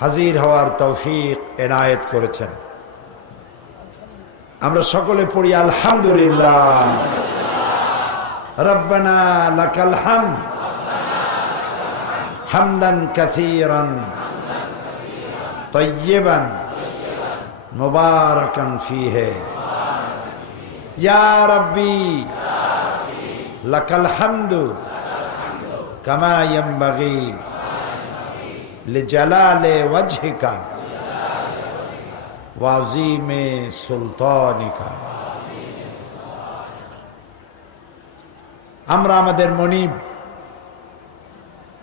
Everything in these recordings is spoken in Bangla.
হাজির হওয়ার তৌফিক এনায়েত করেছেন। আমরা সকলে পড়ি আলহামদুলিল্লাহ। রব্বানা লাকাল হামদ হামদান কাসীরান তাইয়্যিবান মুবারাকান ফীহি ইয়া রাব্বি লাকাল হামদু কামা ইয়ানবাগি লিজালালি ওয়াজহিকা ওয়া আযীমি সুলতানিকা। আমরা আমাদের মনিব,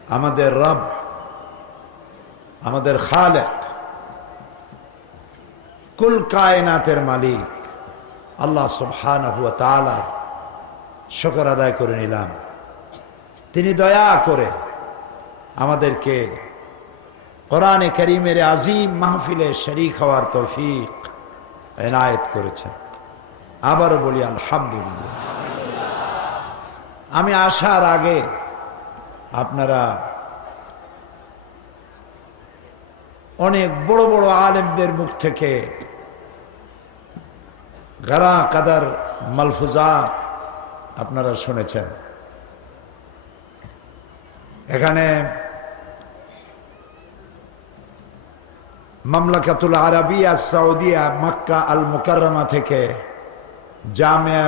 আমাদের রব, আমাদের খালেক, কুল কায়নাতের মালিক আল্লাহ সুবহানাহু ওয়া তাআলার শুকর আদায় করে নিলাম। তিনি দয়া করে আমাদেরকে কোরআনে কারীমের আজিম মাহফিলে শরীক হওয়ার তৌফিক এনায়েত করেছেন। আবারও বলি আলহামদুলিল্লাহ। আমি আসার আগে আপনারা অনেক বড় বড় আলেমদের মুখ থেকে গারা কাদার মালফুজাত আপনারা শুনেছেন। এখানে মামলাকাতুল আরাবিয়া সৌদিয়া মক্কা আল মুকাররমা থেকে জামিয়া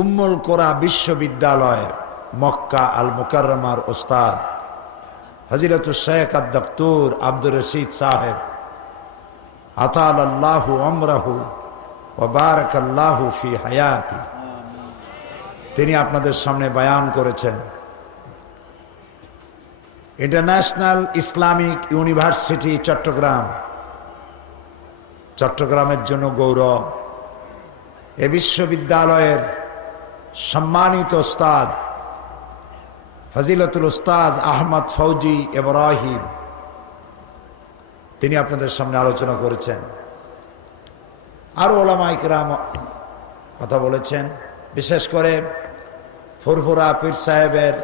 উম্মুল কোরা বিশ্ববিদ্যালয় মক্কা আল মুকাররমার ওস্তাদ হযরতুল শেখ আদ-দক্তুর আব্দুর রশিদ সাহেব আতালাল্লাহু আমরাহু ওয়া বারাকাল্লাহু ফি হায়াতি, তিনি আপনাদের সামনে বয়ান করেছেন। ইন্টারন্যাশনাল ইসলামিক ইউনিভার্সিটি চট্টগ্রামের জন্য গৌরব। এ বিশ্ববিদ্যালয়ের সম্মানিত ওস্তাদ ফজিলতুল উস্তাদ আহমদ ফৌজি ইব্রাহিম, তিনি আপনাদের সামনে আলোচনা করেছেন। আরো উলামায়ে কিরাম কথা বলেছেন। বিশেষ করে ফুরফুরা পীর সাহেবের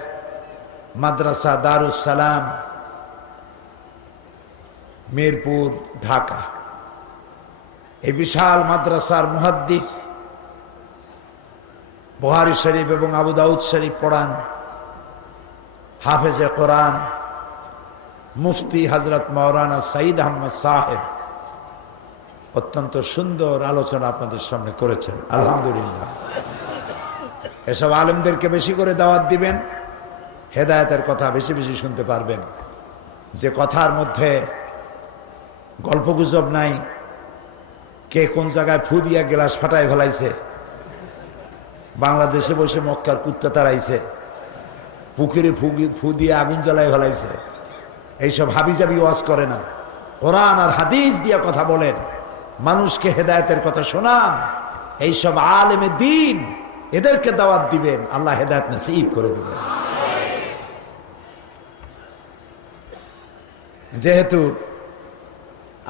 মাদ্রাসা দারুস সালাম মিরপুর ঢাকা, এই বিশাল মাদ্রাসার মুহাদ্দিস, বুখারী শরীফ এবং আবু দাউদ শরীফ পড়ান, হাফেজে কোরআন মুফতি হযরত মাওলানা সঈদ আহমদ সাহেব অত্যন্ত সুন্দর আলোচনা আপনাদের সামনে করেছেন। আলহামদুলিল্লাহ। এসব আলেমদেরকে বেশি করে দাওয়াত দিবেন, হেদায়েতের কথা বেশি বেশি শুনতে পারবেন। যে কথার মধ্যে গল্পগুজব নাই, কে কোন জায়গায় ফু দিয়া গ্লাস ফাটায় ফেলাইছে, বাংলাদেশে বসে মক্কার কুত্তা তাড়াইছে, পুকুরে ফু দিয়ে আগুন জ্বালায় ফেলাইছে, এইসব হাবিজাবি ওয়াজ করে না। কোরআন আর হাদিস দিয়ে কথা বলেন, মানুষকে হেদায়েতের কথা শোনান। এইসব আলেমে দ্বীন, এদেরকে দাওয়াত দিবেন, আল্লাহ হেদায়েত নসিব করে দিবেন। যেহেতু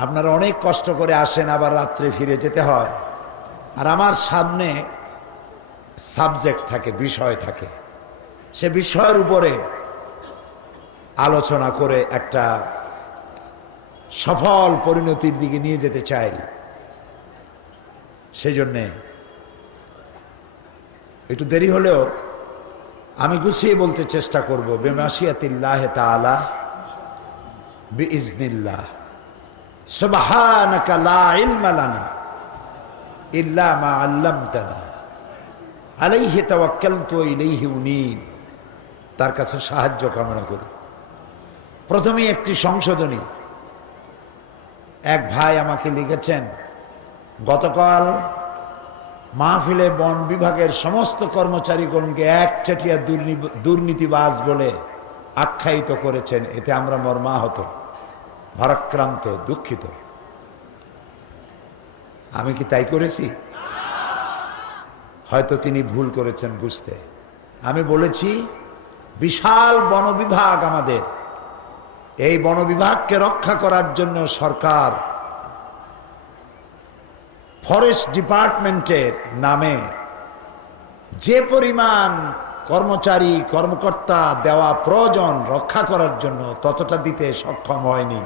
আপনারা অনেক কষ্ট করে আসেন, আবার রাত্রে ফিরে যেতে হয়, আর আমার সামনে সাবজেক্ট থাকে, বিষয় থাকে, সে বিষয়ের উপরে আলোচনা করে একটা সফল পরিণতির দিকে নিয়ে যেতে চাই। সেই জন্যে একটু দেরি হলেও আমি গুছিয়ে বলতে চেষ্টা করব। বিমাশিয়াতিল্লাহ তাআলা বিইজনিল্লাহ। সুবহানাকা লা ইলমা লানা ইল্লা মা আল্লামতানা আলাইহি তাওয়াক্কালতু ওয়া ইলাইহি উনীব। তার কাছে সাহায্য কামনা করি। প্রথমে একটি সংশোধনী। এক ভাই আমাকে লিখেছেন, গতকাল মাহফিলে বন বিভাগের সমস্ত কর্মচারীগণকে একচেটিয়া দুর্নীতিবাজ বলে আখ্যায়িত করেছেন। এতে আমরা মর্মাহত, ভারাক্রান্ত, দুঃখিত। আমি কি তাই করেছি? হয়তো তিনি ভুল করেছেন বুঝতে। আমি বলেছি বিশাল বন বিভাগ আমাদের, এই বন বিভাগকে রক্ষা করার জন্য সরকার ফরেস্ট ডিপার্টমেন্টের নামে যে পরিমাণ কর্মচারী কর্মকর্তা দেওয়া প্রয়োজন রক্ষা করার জন্য ততটা দিতে সক্ষম হয়নি।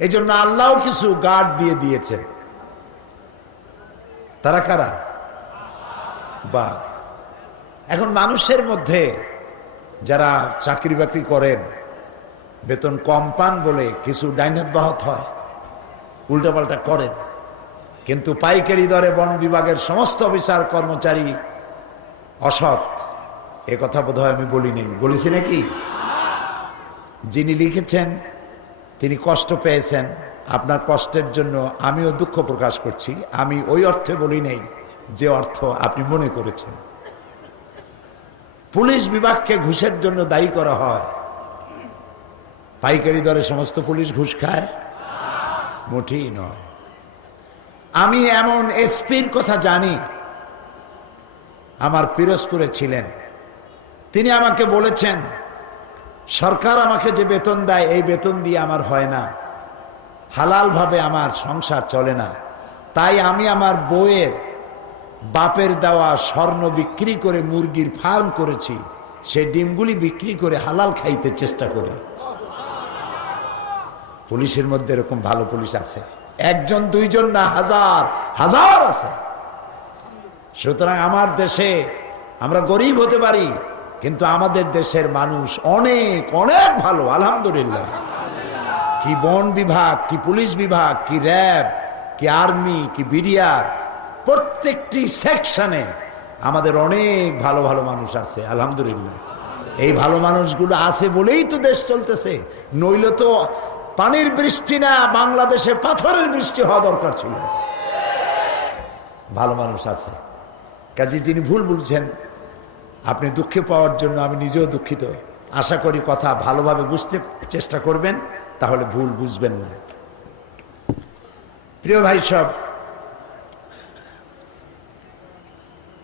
এই জন্য আল্লাহ কিছু গার্ড দিয়ে দিয়েছেন। তারা কারা? বা এখন মানুষের মধ্যে যারা চাকরি বাকরি করেন, বেতন কম পান বলে কিছু ডাইনাব্যাহত হয়, উল্টাপাল্টা করেন, কিন্তু পাইকারি দরে বন বিভাগের সমস্ত অফিসার কর্মচারী অসৎ। এ কথা বোধহয় আমি বলিনি, বলেছি নাকি? যিনি লিখেছেন তিনি কষ্ট পেয়েছেন, আপনার কষ্টের জন্য আমিও দুঃখ প্রকাশ করছি। আমি ওই অর্থে বলি নেই যে অর্থ আপনি মনে করেছেন। পুলিশ বিভাগকে ঘুষের জন্য দায়ী করা হয়। পাইকারি দরে সমস্ত পুলিশ ঘুষ খায়? মোটেই নয়। আমি এমন এসপির কথা জানি, আমার পিরোজপুরে ছিলেন। তিনি আমাকে বলেছেন, সরকার আমাকে যে বেতন দেয় এই বেতন দিয়ে আমার হয় না, হালালভাবে আমার সংসার চলে না, তাই আমি আমার বউয়ের বাপের দেওয়া স্বর্ণ বিক্রি করে মুরগির ফার্ম করেছি, সেই ডিমগুলি বিক্রি করে হালাল খাইতে চেষ্টা করি। পুলিশের মধ্যে এরকম ভালো পুলিশ আছে, একজন দুইজন না, হাজার হাজার আছে। সুতরাং আমার দেশে আমরা গরিব হতে পারি, কিন্তু আমাদের দেশের মানুষ অনেক অনেক ভালো, আলহামদুলিল্লাহ। কি বন বিভাগ, কি পুলিশ বিভাগ, কি র্যাব, কি আর্মি, কি বিডিআর, প্রত্যেকটি সেকশনে আমাদের অনেক ভালো ভালো মানুষ আছে, আলহামদুলিল্লাহ। এই ভালো মানুষগুলো আছে বলেই তো দেশ চলতেছে, নইলে তো পানির বৃষ্টি না, বাংলাদেশে পাথরের বৃষ্টি হওয়া দরকার ছিল। ভালো মানুষ আছে। কাজে যিনি ভুল বলছেন, আপনি দুঃখে পাওয়ার জন্য আমি নিজেও দুঃখিত। আশা করি কথা ভালোভাবে বুঝতে চেষ্টা করবেন, তাহলে ভুল বুঝবেন না। প্রিয় ভাই সব,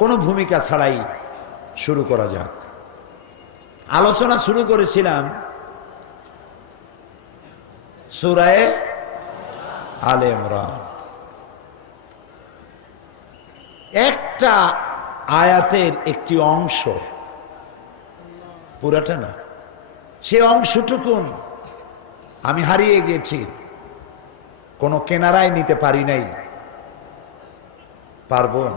কোনো ভূমিকা ছাড়াই শুরু করা যাক। আলোচনা শুরু করেছিলাম সূরা আলে ইমরান। একটা আয়াতের একটি অংশ, পুরাটা না, সে অংশটুকুন আমি হারিয়ে গেছি, কোনো কেনারায় নিতে পারি নাই, পারবো না।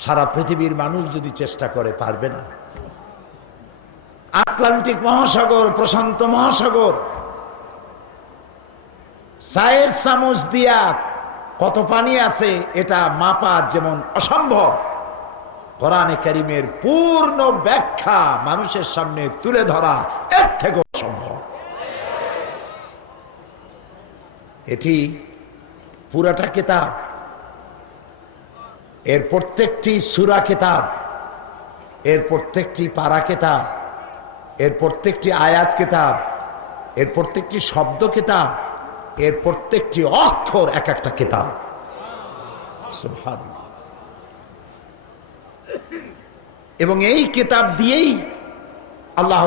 সারা পৃথিবীর মানুষ যদি চেষ্টা করে, পারবে না। আটলান্টিক মহাসাগর, প্রশান্ত মহাসাগর, চায়ের চামচ দিয়া কত পানি আছে এটা মাপা যেমন অসম্ভব, কোরআনে কারীমের পূর্ণ ব্যাখ্যা মানুষের সামনে তুলে ধরা এর থেকে অসম্ভব। এটি পুরাটা কিতাব, এর প্রত্যেকটি সূরা কিতাব, এর প্রত্যেকটি পারা কিতাব, এর প্রত্যেকটি আয়াত কিতাব, এর প্রত্যেকটি শব্দ কিতাব, এর প্রত্যেকটি অক্ষর এক একটা কিতাব। সুবহানাল্লাহ। এবং এই কিতাব দিয়েই আল্লাহ